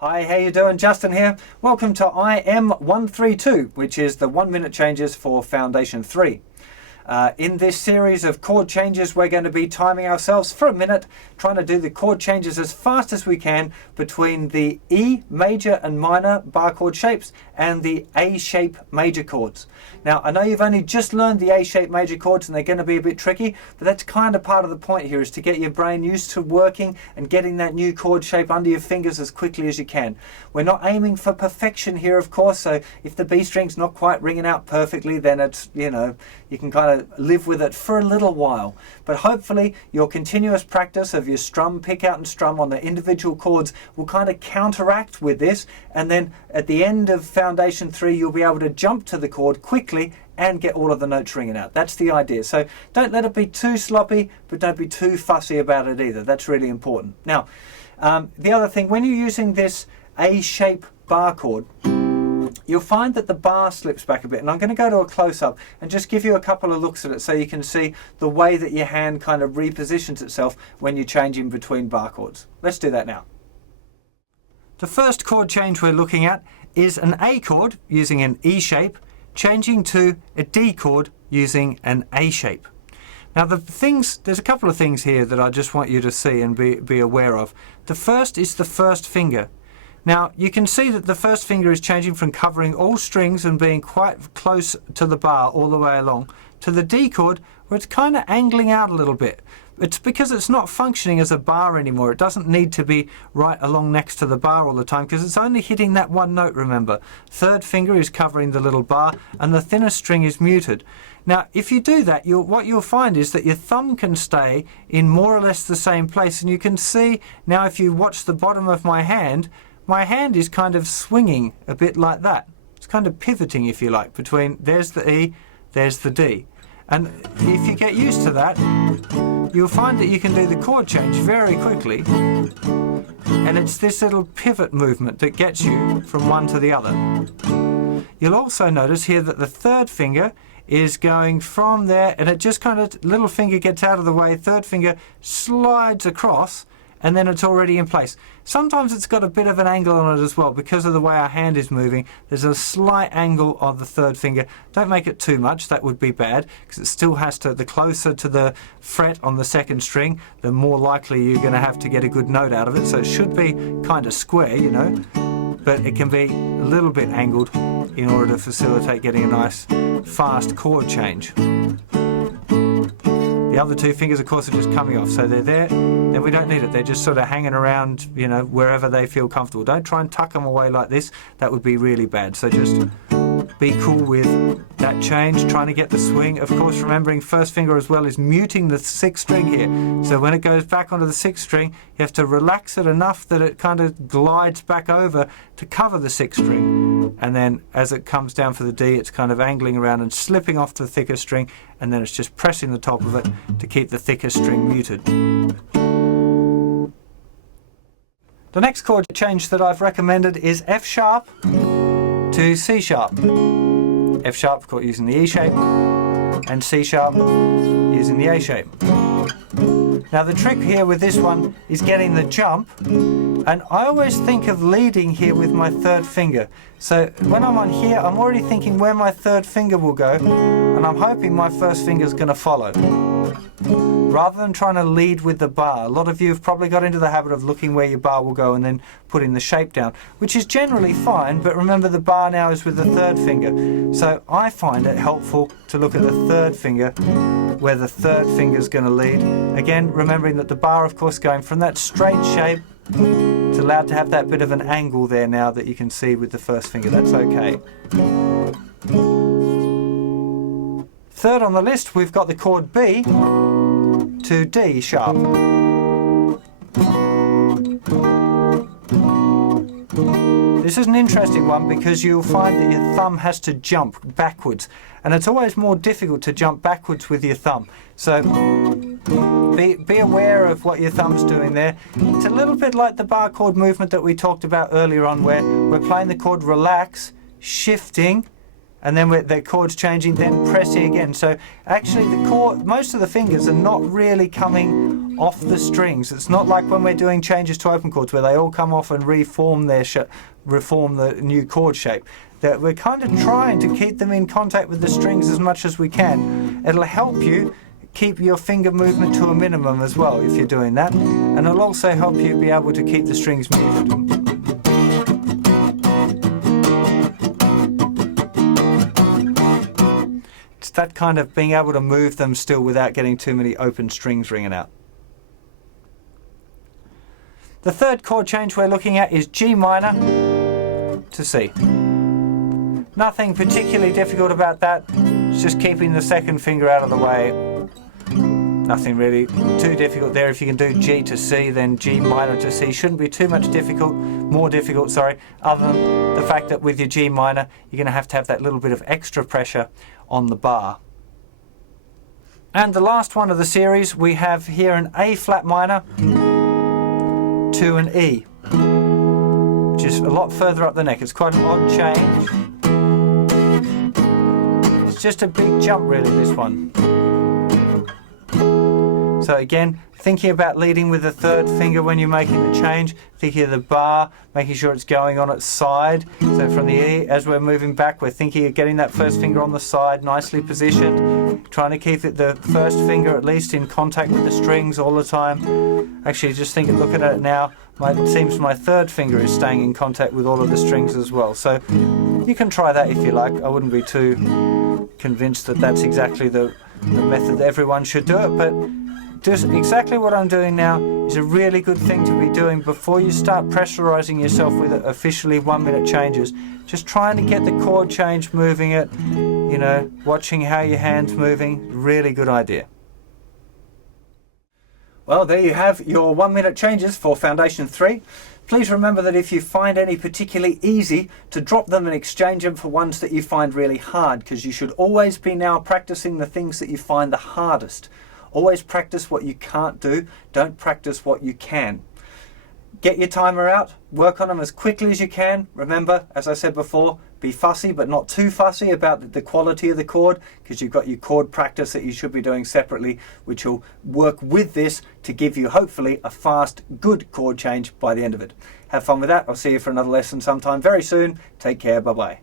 Hi, how you doing? Justin here. Welcome to IM-132, which is the 1-minute changes for Foundation 3. In this series of chord changes, we're going to be timing ourselves for a minute, trying to do the chord changes as fast as we can between the E major and minor bar chord shapes and the A shape major chords. Now, I know you've only just learned the A shape major chords and they're going to be a bit tricky, but that's kind of part of the point here, is to get your brain used to working and getting that new chord shape under your fingers as quickly as you can. We're not aiming for perfection here, of course, so if the B string's not quite ringing out perfectly, then it's, you can kind of live with it for a little while. But hopefully your continuous practice of your strum, pick out and strum on the individual chords will kind of counteract with this, and then at the end of Foundation 3 you'll be able to jump to the chord quickly and get all of the notes ringing out. That's the idea. So don't let it be too sloppy, but don't be too fussy about it either. That's really important. Now, the other thing, when you're using this A shape bar chord, you'll find that the bar slips back a bit, and I'm going to go to a close-up and just give you a couple of looks at it so you can see the way that your hand kind of repositions itself when you're changing between bar chords. Let's do that now. The first chord change we're looking at is an A chord using an E shape, changing to a D chord using an A shape. Now there's a couple of things here that I just want you to see and be aware of. The first is the first finger. Now you can see that the first finger is changing from covering all strings and being quite close to the bar all the way along to the D chord, where it's kind of angling out a little bit. It's because it's not functioning as a bar anymore. It doesn't need to be right along next to the bar all the time because it's only hitting that one note, remember. Third finger is covering the little bar and the thinner string is muted. Now if you do that, what you'll find is that your thumb can stay in more or less the same place, and you can see now if you watch the bottom of my hand is kind of swinging a bit like that. It's kind of pivoting, if you like, between there's the E, there's the D. And if you get used to that, you'll find that you can do the chord change very quickly, and it's this little pivot movement that gets you from one to the other. You'll also notice here that the third finger is going from there, and it just kind of, little finger gets out of the way, third finger slides across, and then it's already in place. Sometimes it's got a bit of an angle on it as well because of the way our hand is moving. There's a slight angle of the third finger. Don't make it too much, that would be bad, because it still has to, the closer to the fret on the second string, the more likely you're going to have to get a good note out of it. So it should be kind of square, but it can be a little bit angled in order to facilitate getting a nice fast chord change. The other two fingers, of course, are just coming off, so they're there, then we don't need it. They're just sort of hanging around, wherever they feel comfortable. Don't try and tuck them away like this. That would be really bad. So just be cool with that change, trying to get the swing. Of course, remembering first finger as well is muting the sixth string here. So when it goes back onto the sixth string, you have to relax it enough that it kind of glides back over to cover the sixth string. And then as it comes down for the D, it's kind of angling around and slipping off the thicker string, and then it's just pressing the top of it to keep the thicker string muted. The next chord change that I've recommended is F sharp to C sharp. F sharp, of course, using the E shape, and C sharp using the A shape. Now the trick here with this one is getting the jump, and I always think of leading here with my third finger. So when I'm on here, I'm already thinking where my third finger will go, and I'm hoping my first finger is going to follow, rather than trying to lead with the bar. A lot of you have probably got into the habit of looking where your bar will go and then putting the shape down, which is generally fine, but remember the bar now is with the third finger. So I find it helpful to look at the third finger, where the third finger is going to lead. Again, remembering that the bar, of course, going from that straight shape, it's allowed to have that bit of an angle there now that you can see with the first finger. That's okay. Third on the list, we've got the chord B to D sharp. This is an interesting one because you'll find that your thumb has to jump backwards, and it's always more difficult to jump backwards with your thumb. So be aware of what your thumb's doing there. It's a little bit like the bar chord movement that we talked about earlier on, where we're playing the chord relax, shifting, and then with the chords changing, then pressing again. So actually most of the fingers are not really coming off the strings. It's not like when we're doing changes to open chords where they all come off and reform the new chord shape. That we're kind of trying to keep them in contact with the strings as much as we can. It'll help you keep your finger movement to a minimum as well if you're doing that, and it'll also help you be able to keep the strings muted. It's that kind of being able to move them still without getting too many open strings ringing out. The third chord change we're looking at is G minor to C. Nothing particularly difficult about that. It's just keeping the second finger out of the way. Nothing really too difficult there. If you can do G to C, then G minor to C shouldn't be too much more difficult, other than the fact that with your G minor, you're going to have that little bit of extra pressure on the bar. And the last one of the series, we have here an A flat minor to an E, which is a lot further up the neck. It's quite an odd change. It's just a big jump really, this one. So again, thinking about leading with the third finger when you're making the change, thinking of the bar, making sure it's going on its side. So from the E, as we're moving back, we're thinking of getting that first finger on the side, nicely positioned, trying to keep the first finger at least in contact with the strings all the time. Actually, just looking at it now, it seems my third finger is staying in contact with all of the strings as well. So you can try that if you like. I wouldn't be too convinced that that's exactly the method everyone should do it, but just exactly what I'm doing now is a really good thing to be doing before you start pressurizing yourself with officially 1 minute changes. Just trying to get the chord change, moving it, watching how your hand's moving, really good idea. Well, there you have your 1 minute changes for Foundation 3. Please remember that if you find any particularly easy, to drop them and exchange them for ones that you find really hard, because you should always be now practicing the things that you find the hardest. Always practice what you can't do, don't practice what you can. Get your timer out, work on them as quickly as you can. Remember, as I said before, be fussy but not too fussy about the quality of the chord, because you've got your chord practice that you should be doing separately, which will work with this to give you hopefully a fast, good chord change by the end of it. Have fun with that. I'll see you for another lesson sometime very soon. Take care, bye-bye.